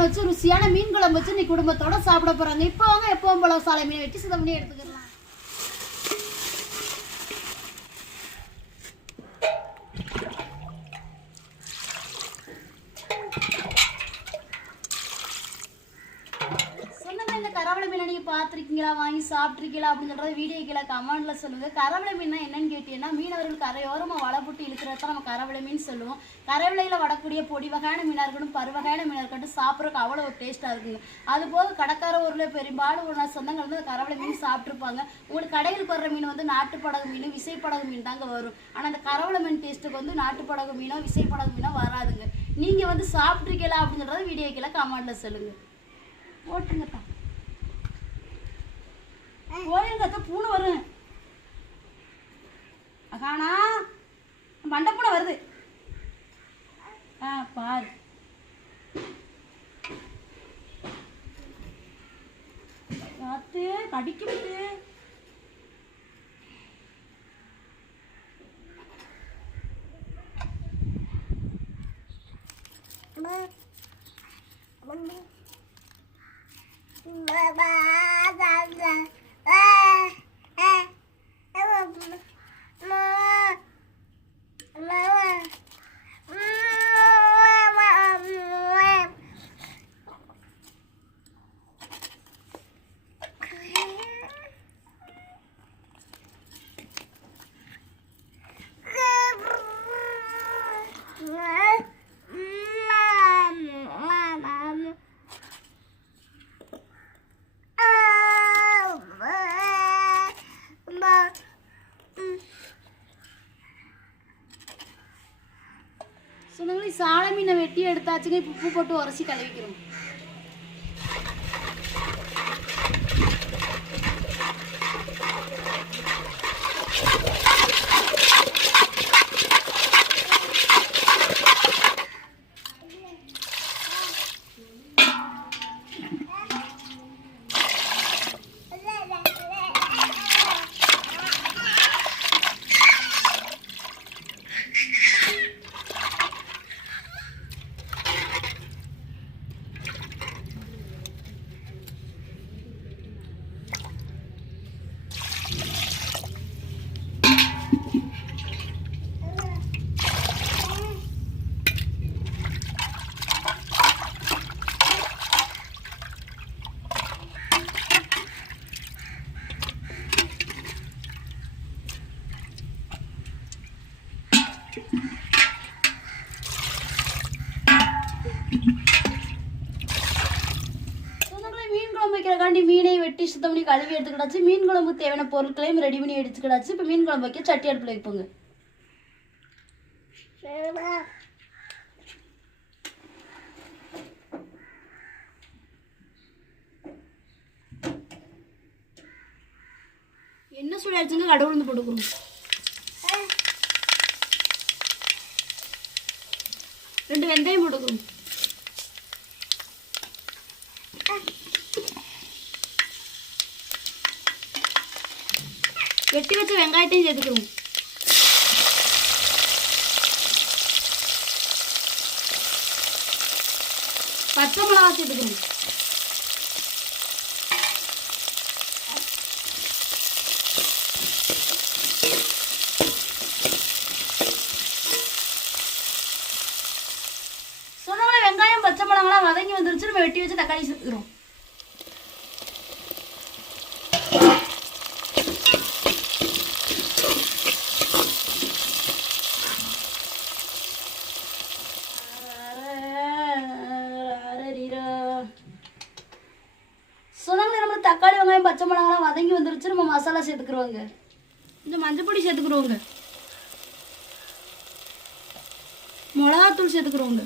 மீனை வச்சு ருசியான மீன் குழம்பு வச்சு நீ குடும்பத்தோட சாப்பிட போறாங்க. இப்போ வாங்க எப்பவும் போல சாலை மீனை வெட்டி சுத்தம் பண்ணி நீங்கள் பார்த்துருக்கீங்களா? வாங்கி சாப்பிட்ருக்கீங்களா அப்படின்னு சொல்கிறத வீடியோ கீழே கமெண்ட்டில் சொல்லுங்கள் கரவளை மீன் என்னன்னு கேட்டீங்கன்னா மீனவர்கள் கரையோரமாக வலை போட்டு இழுக்கிறத தான் நம்ம கரவளை மீன் சொல்லுவோம். கரவலையில் வரக்கூடிய பொடி வகையான மீனாக இருக்கட்டும் பருவகையான மீனாக இருக்கட்டும் சாப்பிட்றதுக்கு அவ்வளோ ஒரு இருக்குங்க. அது போக கடற்கரை ஊர்ல பெரும்பாலும் ஒரு நாள் சொந்தங்கள் வந்து அந்த கரவளை மீன் சாப்பிட்ருப்பாங்க உங்களுக்கு கடையில் போடுற மீன் வந்து நாட்டுப்படகு மீன் விசைப்படகு மீன் தாங்க வரும். ஆனால் அந்த கரவளை மீன் டேஸ்ட்டுக்கு வந்து நாட்டுப்படகு மீனோ விசைப்படகு மீனோ வராதுங்க. நீங்கள் வந்து சாப்பிட்ருக்கீங்களா அப்படின்னு சொல்கிறத வீடியோ கீழே கமெண்ட்ல சொல்லுங்கள் ஓட்டுங்கப்பா கோயில் கத்த பூனை வரும். காணா மண்டை பூனை வருது. ஆ பாரு. காத்து கடிக்கிறது Bye-bye. வெட்டி எடுத்தாச்சுங்க இப்போ பூ போட்டு உரசி கழுவிக்கிறோம் சொந்தங்களே மீன் குழம்பு வைக்கிறக்காண்டி மீனை வெட்டி சுத்தம் பண்ணி கழுவி எடுத்துக்கிடாச்சு. மீன் குழம்புக்கு தேவையான பொருட்களையும் ரெடி பண்ணி எடுத்துக்கிடாச்சு. இப்போ மீன் குழம்பு வைக்க சட்டி அடுப்பில் வைப்போங்க. என்ன சூடாச்சுங்க கடவுள் வந்து போட்டுக்கணும் ரெண்டு வெந்தயம் போட்டுக்கணும் வெட்டி வச்ச வெங்காயத்தையும் சேர்த்துக்கணும். பச்சை மிளகா சேர்த்துக்கணும். சொன்னவங்கள வெங்காயம் பச்சை மிளகாலாம் வதங்கி வந்துருச்சு நம்ம வெட்டி வச்சு தக்காளி சேர்த்துக்கிறோம் சொன்னாங்களே நம்ம தக்காளி வெங்காயம் பச்சை மிளகாலாம் வதங்கி வந்துருச்சு நம்ம சேர்த்துக்கிறோங்க இந்த மஞ்சள் பொடி சேர்த்துக்கிறோங்க மிளகாத்தூள் சேர்த்துக்கிறோங்க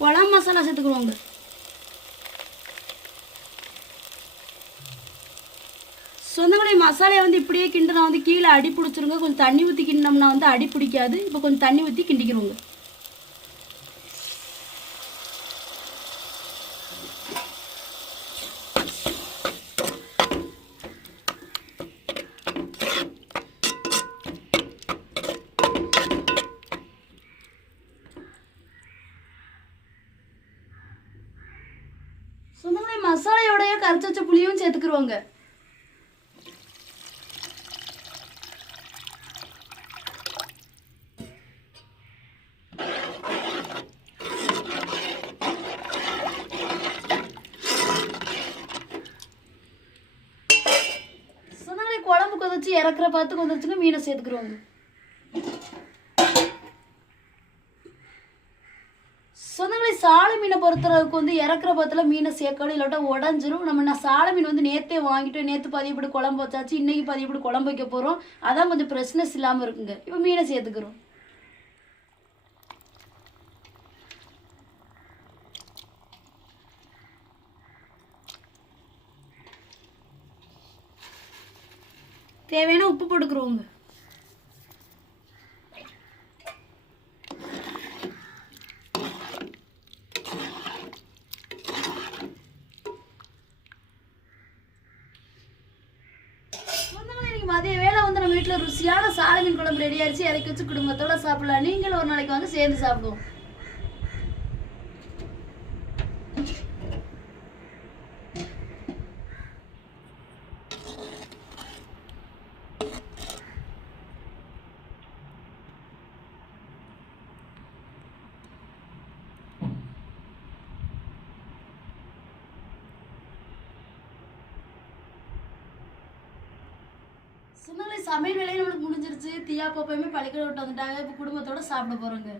குழம்பு மசாலா சேர்த்துக்கிறோங்க சொந்தங்களே மசாலையை வந்து இப்படியே கிண்டினா வந்து கீழே அடி பிடிச்சிருங்க. கொஞ்சம் தண்ணி ஊற்றி கிண்டினோம்னா வந்து அடி பிடிக்காது. இப்போ கொஞ்சம் தண்ணி ஊற்றி கிண்டிக்கிறோங்க கரைச்சி வச்ச புளியும் சேர்த்துக்கிருவாங்க. குழம்பு கொதிச்சு இறக்குற பார்த்து கொதிச்சுங்க மீனை சேர்த்துக்குருவோங்க. சொந்தங்களை சாலை மீனை பொறுத்தளவுக்கு வந்து இறக்குற பத்தில் மீனை சேர்க்கணும் இல்லாட்டா உடஞ்சிரும். நம்ம நான் சாலை மீன் வந்து நேற்றே வாங்கிட்டு நேற்று பதியப்படி குழம்பு வச்சாச்சு இன்னைக்கு பதியப்படி குழம்பு வைக்க போகிறோம் அதான் கொஞ்சம் பிரச்சனைஸ் இல்லாமல் இருக்குங்க. இப்போ மீனை சேர்த்துக்கிறோம். தேவையான உப்பு போட்டுக்கிறோங்க சொந்தங்களே, இன்னைக்கு மதிய வேளை வந்து நம்ம வீட்டில் ருசியான சாலை மீன் குழம்பு ரெடி ஆயிடுச்சு. இறக்கி வச்சு குடும்பத்தோட சாப்பிடலாம். நீங்களும் ஒரு நாளைக்கு வந்து சேர்ந்து சாப்பிடுவோம். சொந்தங்களே சமையல் வேலையை நம்மளுக்கு முடிஞ்சிருச்சு. தியா பாப்பையுமே பள்ளிக்கூடம் விட்டு வந்துட்டாங்க. இப்போ குடும்பத்தோட சாப்பிட போகிறோங்க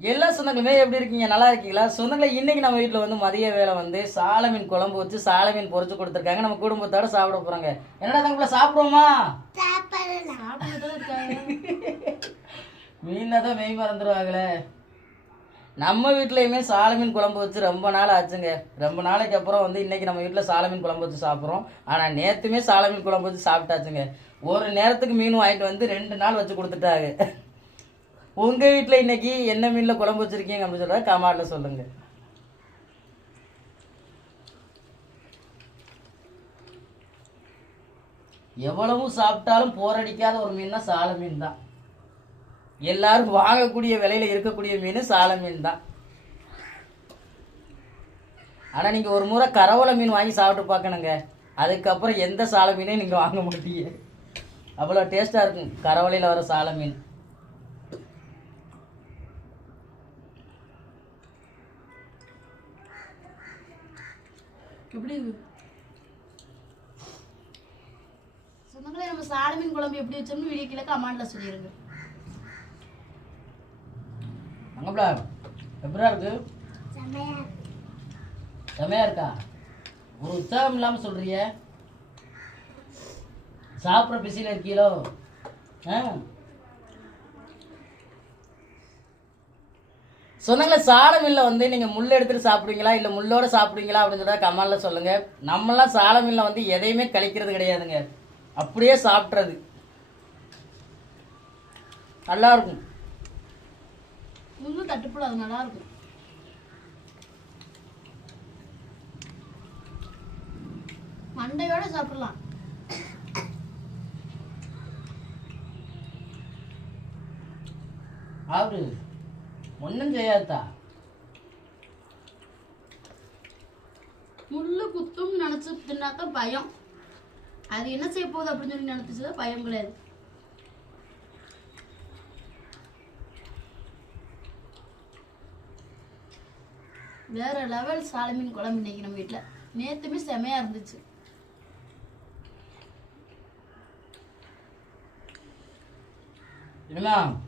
எல்லா சொந்தங்களுமே எப்படி இருக்கீங்க? நல்லா இருக்கீங்களா? சொந்தங்களை இன்னைக்கு நம்ம வீட்டில் வந்து மதிய வேலை வந்து சால மீன் குழம்பு வச்சு சால மீன் பொரிச்சு கொடுத்துருக்காங்க. நம்ம குடும்பத்தோட சாப்பிட போறாங்க. என்னடா தங்களை சாப்பிடுவோமா? மீனை தான் மெய் மறந்துடுவாங்களே நம்ம வீட்லயுமே சால மீன் குழம்பு வச்சு ரொம்ப நாள் ஆச்சுங்க. ரொம்ப நாளைக்கு அப்புறம் வந்து இன்னைக்கு நம்ம வீட்டில் சால மீன் குழம்பு வச்சு சாப்பிட்றோம். ஆனால் நேற்றுமே சால மீன் குழம்பு வச்சு சாப்பிட்டாச்சுங்க. ஒரு நேரத்துக்கு மீன் வாங்கிட்டு வந்து ரெண்டு நாள் வச்சு கொடுத்துட்டாங்க. உங்க வீட்டில் இன்னைக்கு என்ன மீனில் குழம்பு வச்சிருக்கீங்க அப்படின்னு சொல்ற கமாட்ல சொல்லுங்க. எவ்வளவு சாப்பிட்டாலும் போரடிக்காத ஒரு மீன்னா சால மீன் தான். எல்லாரும் வாங்கக்கூடிய விலையில இருக்கக்கூடிய மீன் சால மீன் தான். ஆனா நீங்க ஒரு முறை கரவலை மீன் வாங்கி சாப்பிட்டு பார்க்கணுங்க. அதுக்கப்புறம் எந்த சால மீனையும் நீங்க வாங்க மாட்டீங்க. அவ்வளோ டேஸ்ட்டாக இருக்கும். கரவலையில் வர சால மீன். எப்படி இருக்கு சொந்தங்களே நம்ம சாலை மீன் குழம்பு எப்படி வச்சோம்னு வீடியோ கீழே கமெண்ட்ல சொல்லிடுங்க அங்கப்படா எப்படா இருக்கு? செமையா இருக்கா. ஒரு உற்சாகம் இல்லாம சொல்றிய. சாப்பிட்ற பிஸியில் இருக்கீங்களோ? ஆ? சொன்னங்களே சாலமில்ல வந்து நீங்க முள் எடுத்துட்டு சாப்பிடுவீங்களா இல்ல முள்ளோட சாப்பிடுவீங்களா அப்படின்னு சொல்றத கமெண்ட்ல சொல்லுங்க. நம்மலாம் சாலமில்ல வந்து எதையுமே கழிக்கிறது கிடையாதுங்க. அப்படியே சாப்பிட்றது. நல்லா இருக்கும் முள்ளு தட்டுப்புல அது நல்லா இருக்கும் மண்டையோட சாப்பிடலாம். அவரு ஒன்றும் செய்யாதா? முள்ளு குத்தும் நினைச்சு தின்னாக்க பயம். அது என்ன செய்ய போகுது அப்படின்னு சொல்லி நினைச்சுதான் பயம் கிடையாது. வேற லெவல் சாலமீன் குழம்பு இன்னைக்கு நம்ம வீட்டில் நேத்துமே செமையா இருந்துச்சு.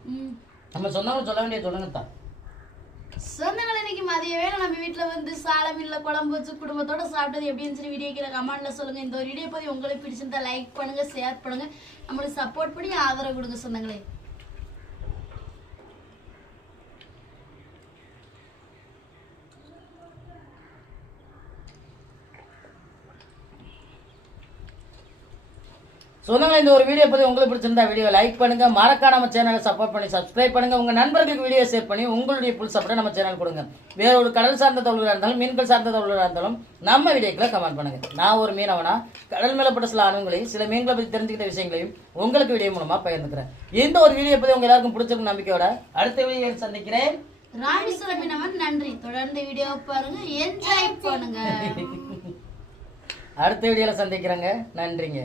ம். நம்ம சொன்னவங்க சொல்ல வேண்டிய சொல்லுங்கத்தா. சொந்தங்கள் இன்னைக்கு மதிய வேலை நம்ம வீட்டில் வந்து சாலை குழம்பு வச்சு குடும்பத்தோட சாப்பிட்டது எப்படின்னு சொல்லி வீடியோ கீழே கமெண்ட்ல சொல்லுங்க. இந்த ஒரு வீடியோ பத்தி உங்களுக்கு பிடிச்சிருந்தா லைக் பண்ணுங்க ஷேர் பண்ணுங்க. நம்மளுக்கு சப்போர்ட் பண்ணி ஆதரவு கொடுங்க சொந்தங்களே. சொந்தங்களே இந்த ஒரு வீடியோ பத்தி உங்களுக்கு பிடிச்சிருந்தா வீடியோ லைக் பண்ணுங்க. மறக்காம நம்ம சேனலை சப்போர்ட் பண்ணி சப்ஸ்கிரைப் பண்ணுங்க. உங்க நண்பர்களுக்கு வீடியோ ஷேர் பண்ணி உங்களுடைய புல் சப்போர்ட்டை நம்ம சேனல் கொடுங்க. வேற ஒரு கடல் சார்ந்த தகவலாக இருந்தாலும் மீன்கள் சார்ந்த தகவலாக இருந்தாலும் நம்ம வீடியோக்களை கமெண்ட் பண்ணுங்க. நான் ஒரு மீனவனா கடல் மேலப்பட்ட சில அனுங்களையும் சில மீன்களை பத்தி தெரிஞ்சுக்கிட்ட விஷயங்களையும் உங்களுக்கு வீடியோ மூலமா பகிர்ந்துக்கிறேன். இந்த ஒரு வீடியோ பத்தி உங்க எல்லாருக்கும் பிடிச்சிருக்கும் நம்பிக்கையோட அடுத்த வீடியோ சந்திக்கிறேன். நன்றி. தொடர்ந்து வீடியோ பாருங்க. என்ஜாய் பண்ணுங்க. அடுத்த வீடியோல சந்திக்கிறேங்க. நன்றிங்க.